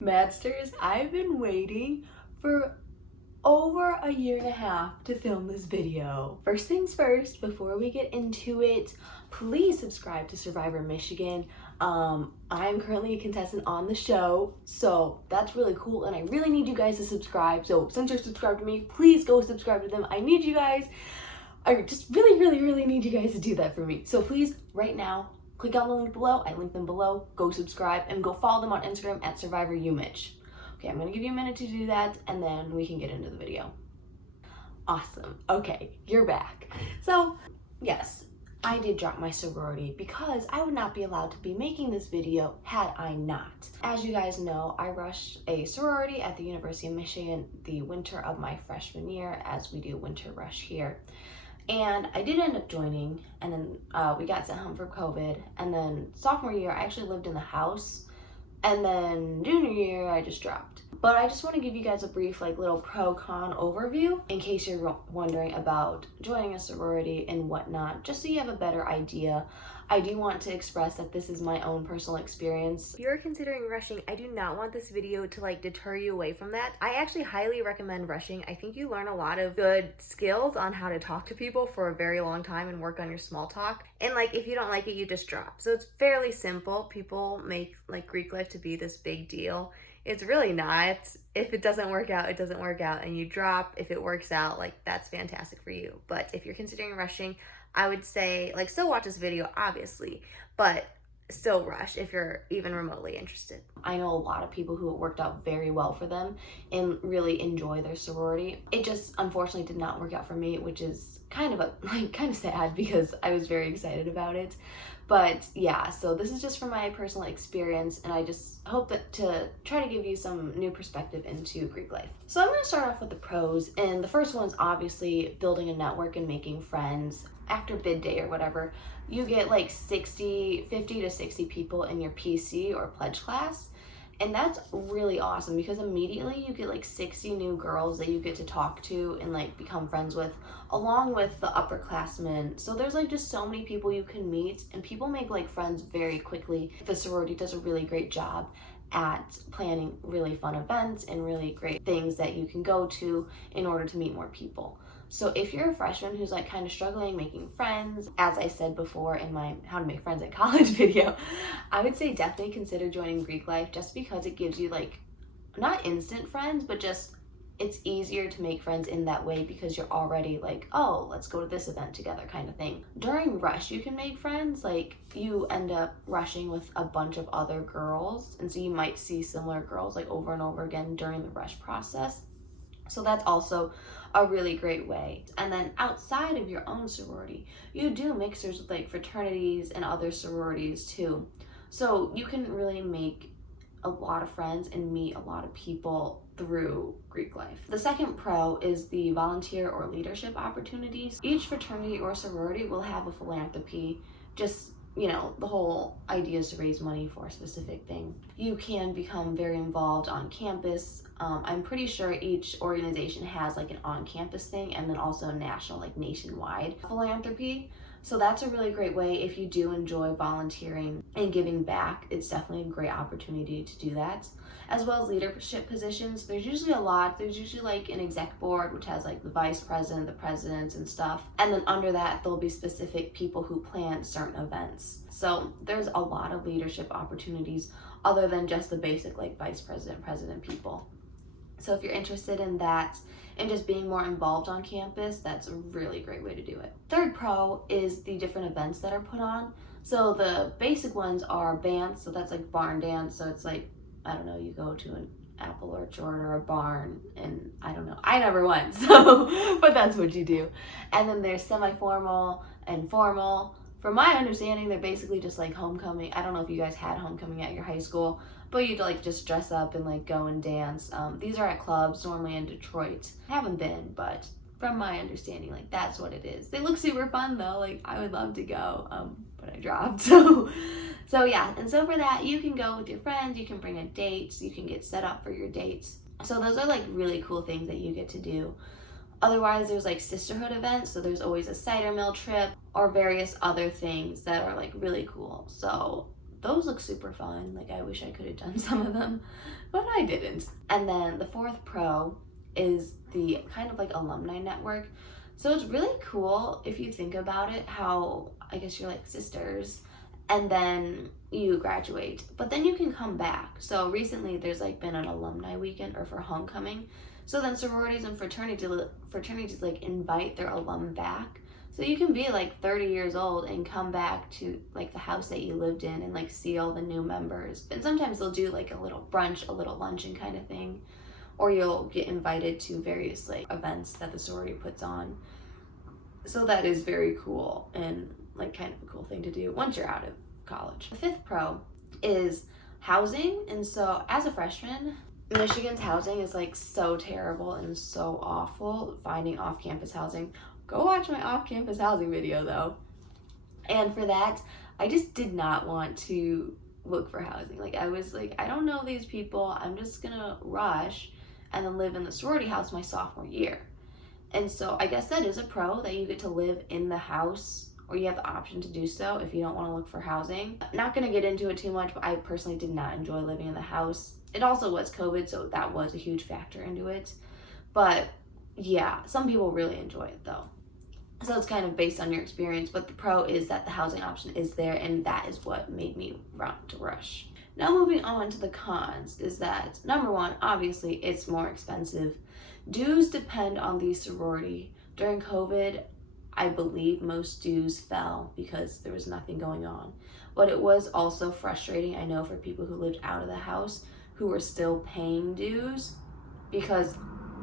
MADDSTERS, I've been waiting for over a year and a half to film this video. First things first, before we get into it, please subscribe to Survivor Michigan. I'm currently a contestant on the show, so that's really cool, and I really need you guys to subscribe. So since you're subscribed to me, please go subscribe to them. I need you guys. I just really need you guys to do that for me. So please, right now, click on the link below. I link them below. Go subscribe and go follow them on Instagram at SurvivorUMich. Okay, I'm gonna give you a minute to do that and then we can get into the video. Awesome. Okay, you're back. So, yes, I did drop my sorority because I would not be allowed to be making this video had I not. As you guys know, I rushed a sorority at the University of Michigan the winter of my freshman year, as we do winter rush here. And I did end up joining, and then we got sent home for COVID. And then sophomore year, I actually lived in the house. And then junior year, I just dropped. But I just want to give you guys a brief little pro-con overview in case you're wondering about joining a sorority and whatnot, just so you have a better idea. I do want to express that this is my own personal experience. If you're considering rushing, I do not want this video to deter you away from that. I actually highly recommend rushing. I think you learn a lot of good skills on how to talk to people for a very long time and work on your small talk. And if you don't like it, you just drop. So it's fairly simple. People make Greek life to be this big deal. It's really not. If it doesn't work out, it doesn't work out, and you drop. If it works out, that's fantastic for you. But if you're considering rushing, I would say still watch this video, obviously, but still rush if you're even remotely interested. I know a lot of people who it worked out very well for them and really enjoy their sorority. It just unfortunately did not work out for me, which is kind of sad because I was very excited about it. But yeah, so this is just from my personal experience, and I just hope that to try to give you some new perspective into Greek life. So I'm going to start off with the pros, and the first one is obviously building a network and making friends. After bid day or whatever, you get 50 to 60 people in your PC or pledge class. And that's really awesome because immediately you get 60 new girls that you get to talk to and become friends with, along with the upperclassmen. So there's just so many people you can meet, and people make friends very quickly. The sorority does a really great job at planning really fun events and really great things that you can go to in order to meet more people. So if you're a freshman who's kind of struggling making friends, as I said before in my how to make friends at college video, I would say definitely consider joining Greek life, just because it gives you not instant friends, but just it's easier to make friends in that way because you're already oh, let's go to this event together kind of thing. During rush, you can make friends. You end up rushing with a bunch of other girls, and so you might see similar girls over and over again during the rush process. So that's also a really great way. And then outside of your own sorority, you do mixers with fraternities and other sororities too. So you can really make a lot of friends and meet a lot of people through Greek life. The second pro is the volunteer or leadership opportunities. Each fraternity or sorority will have a philanthropy. Just the whole idea is to raise money for a specific thing. You can become very involved on campus. I'm pretty sure each organization has an on-campus thing, and then also national, nationwide philanthropy. So that's a really great way if you do enjoy volunteering and giving back. It's definitely a great opportunity to do that. As well as leadership positions, there's usually a lot. There's usually an exec board, which has the vice president, the presidents and stuff. And then under that, there'll be specific people who plan certain events. So there's a lot of leadership opportunities other than just the basic vice president, president people. So if you're interested in that and just being more involved on campus, that's a really great way to do it. Third pro is the different events that are put on. So the basic ones are bands, so that's barn dance. So it's I don't know, you go to an apple orchard or a barn, and I don't know, I never went, so, but that's what you do. And then there's semi-formal and formal. From my understanding, they're basically just homecoming. I don't know if you guys had homecoming at your high school, but you'd just dress up and go and dance. These are at clubs, normally in Detroit. I haven't been, but from my understanding, that's what it is. They look super fun though. I would love to go, but I dropped. So yeah, and so for that, you can go with your friends, you can bring a date, so you can get set up for your dates. So those are really cool things that you get to do. Otherwise, there's sisterhood events, so there's always a cider mill trip or various other things that are really cool. So those look super fun. Like, I wish I could have done some of them, but I didn't. And then the fourth pro is the kind of like alumni network. So it's really cool if you think about it, how I guess you're like sisters and then you graduate, but then you can come back. So recently there's like been an alumni weekend or for homecoming. So then sororities and fraternities like invite their alum back. So you can be like 30 years old and come back to like the house that you lived in and like see all the new members. And sometimes they'll do like a little brunch, a little luncheon kind of thing. Or you'll get invited to various like events that the sorority puts on. So that is very cool and like kind of a cool thing to do once you're out of college. The fifth pro is housing. And so as a freshman, Michigan's housing is like so terrible and so awful, finding off-campus housing. Go watch my off-campus housing video though. And for that, I just did not want to look for housing. Like, I was like, I don't know these people. I'm just gonna rush and then live in the sorority house my sophomore year. And so I guess that is a pro, that you get to live in the house, or you have the option to do so if you don't want to look for housing. Not gonna get into it too much, but I personally did not enjoy living in the house. It also was COVID, so that was a huge factor into it. But yeah, some people really enjoy it though. So it's kind of based on your experience, but the pro is that the housing option is there, and that is what made me want to rush. Now moving on to the cons is that, number one, obviously it's more expensive. Dues depend on the sorority. During COVID, I believe most dues fell because there was nothing going on. But it was also frustrating, I know, for people who lived out of the house who were still paying dues because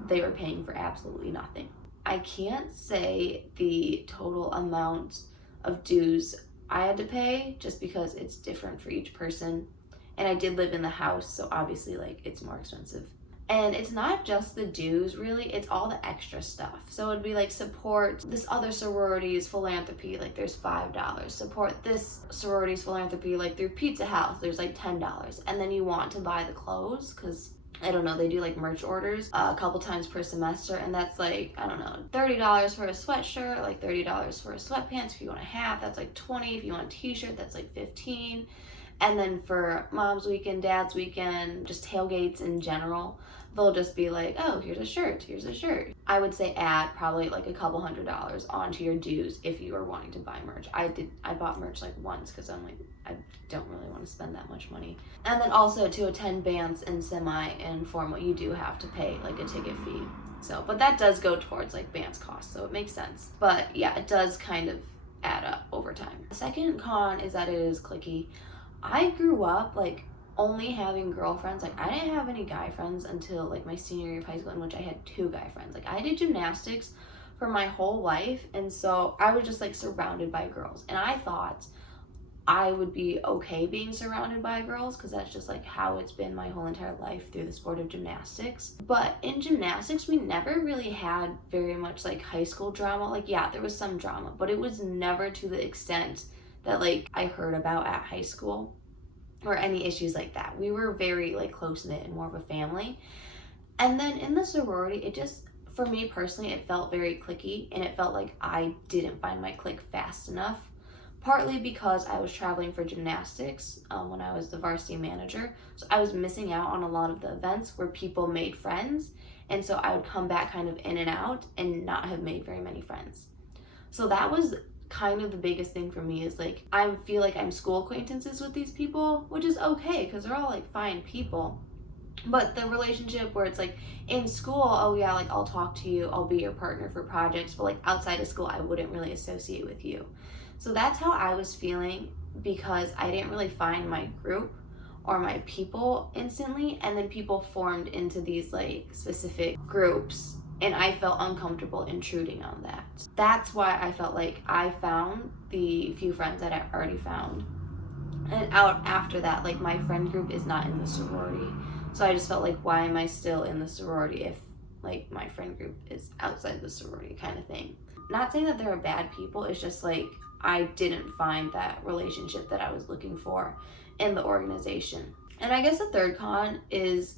they were paying for absolutely nothing. I can't say the total amount of dues I had to pay just because it's different for each person. And I did live in the house, so obviously like it's more expensive. And it's not just the dues really, it's all the extra stuff. So it'd be like support this other sorority's philanthropy, like there's $5. Support this sorority's philanthropy like through Pizza House, there's like $10. And then you want to buy the clothes because I don't know, they do like merch orders a couple times per semester, and that's like, I don't know, $30 for a sweatshirt, like $30 for a sweatpants. If you want a hat, that's like $20. If you want a t-shirt, that's like $15. And then for mom's weekend, dad's weekend, just tailgates in general, they'll just be like, oh, here's a shirt, here's a shirt. I would say add probably like a couple $100 onto your dues if you are wanting to buy merch. I bought merch like once because I'm like, I don't really want to spend that much money. And then also to attend bands and semi and formal, you do have to pay like a ticket fee. So, but that does go towards like bands costs, so it makes sense. But yeah, it does kind of add up over time. The second con is that it is cliquey. I grew up like only having girlfriends. Like, I didn't have any guy friends until like my senior year of high school, in which I had 2 guy friends. Like, I did gymnastics for my whole life, and so I was just like surrounded by girls, and I thought I would be okay being surrounded by girls because that's just like how it's been my whole entire life through the sport of gymnastics. But in gymnastics, we never really had very much like high school drama. Like, yeah, there was some drama, but it was never to the extent that like I heard about at high school or any issues like that. We were very like close-knit and more of a family. And then in the sorority, it just, for me personally, it felt very cliquey, and it felt like I didn't find my clique fast enough. Partly because I was traveling for gymnastics when I was the varsity manager. So I was missing out on a lot of the events where people made friends. And so I would come back kind of in and out and not have made very many friends. So that was kind of the biggest thing for me, is like, I feel like I'm school acquaintances with these people, which is okay because they're all like fine people. But the relationship where it's like in school, oh yeah, like I'll talk to you, I'll be your partner for projects, but like outside of school, I wouldn't really associate with you. So that's how I was feeling, because I didn't really find my group or my people instantly, and then people formed into these like specific groups, and I felt uncomfortable intruding on that. That's why I felt like I found the few friends that I already found. And out after that, like my friend group is not in the sorority. So I just felt like, why am I still in the sorority if like my friend group is outside the sorority kind of thing. Not saying that they're bad people, it's just like I didn't find that relationship that I was looking for in the organization. And I guess the third con is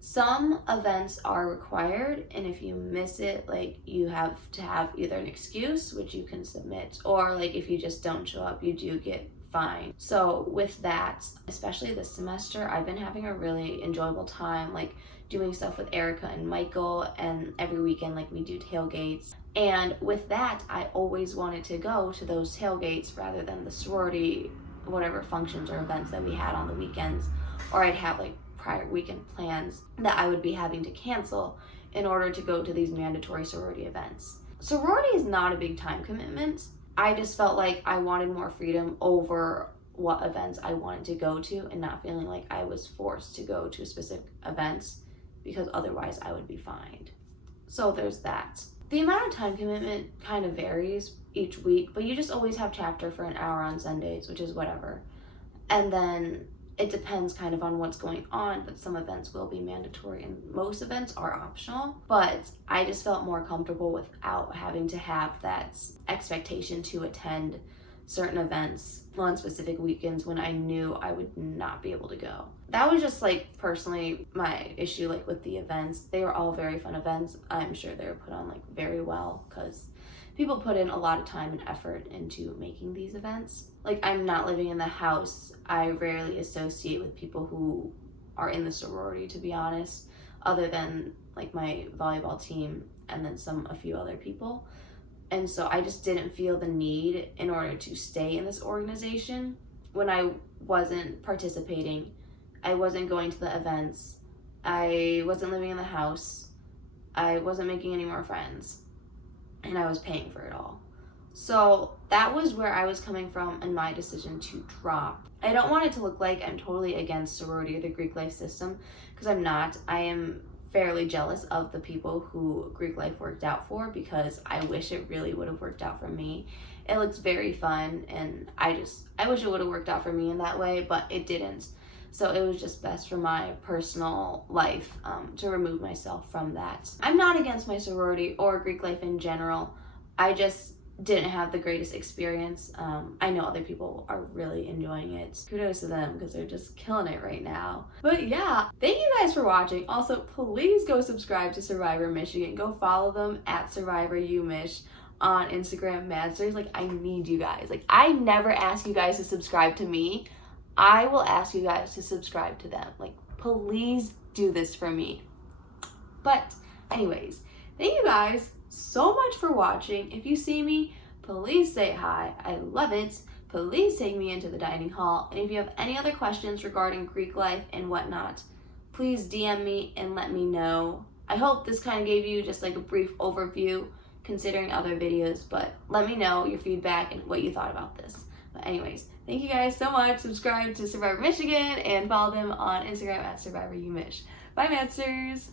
some events are required, and if you miss it, like you have to have either an excuse, which you can submit, or like if you just don't show up, you do get fine. So with that, especially this semester, I've been having a really enjoyable time, like doing stuff with Erica and Michael, and every weekend like we do tailgates. And with that, I always wanted to go to those tailgates rather than the sorority whatever functions or events that we had on the weekends, or I'd have like prior weekend plans that I would be having to cancel in order to go to these mandatory sorority events. Sorority is not a big time commitment. I just felt like I wanted more freedom over what events I wanted to go to and not feeling like I was forced to go to specific events because otherwise I would be fined. So there's that. The amount of time commitment kind of varies each week, but you just always have chapter for an hour on Sundays, which is whatever. And then it depends kind of on what's going on, but some events will be mandatory and most events are optional. But I just felt more comfortable without having to have that expectation to attend certain events on specific weekends when I knew I would not be able to go. That was just like personally my issue like with the events. They were all very fun events. I'm sure they were put on like very well because people put in a lot of time and effort into making these events. Like, I'm not living in the house. I rarely associate with people who are in the sorority, to be honest, other than like my volleyball team and then a few other people. And so I just didn't feel the need in order to stay in this organization when I wasn't participating. I wasn't going to the events. I wasn't living in the house. I wasn't making any more friends. And I was paying for it all. So that was where I was coming from in my decision to drop. I don't want it to look like I'm totally against sorority or the Greek life system, because I'm not. I am fairly jealous of the people who Greek life worked out for, because I wish it really would have worked out for me. It looks very fun, and I wish it would have worked out for me in that way, but it didn't. So it was just best for my personal life to remove myself from that. I'm not against my sorority or Greek life in general. I just didn't have the greatest experience. I know other people are really enjoying it. Kudos to them because they're just killing it right now. But yeah, thank you guys for watching. Also, please go subscribe to Survivor Michigan. Go follow them at SurvivorUMich on Instagram, MADDSTERS. Like, I need you guys. Like, I never ask you guys to subscribe to me. I will ask you guys to subscribe to them. Like, please do this for me. But anyways, thank you guys so much for watching. If you see me, please say hi. I love it. Please take me into the dining hall. And if you have any other questions regarding Greek life and whatnot, please DM me and let me know. I hope this kind of gave you just like a brief overview considering other videos, but let me know your feedback and what you thought about this. But anyways, thank you guys so much. Subscribe to Survivor Michigan and follow them on Instagram at SurvivorUMich. Bye, MADDSTERS.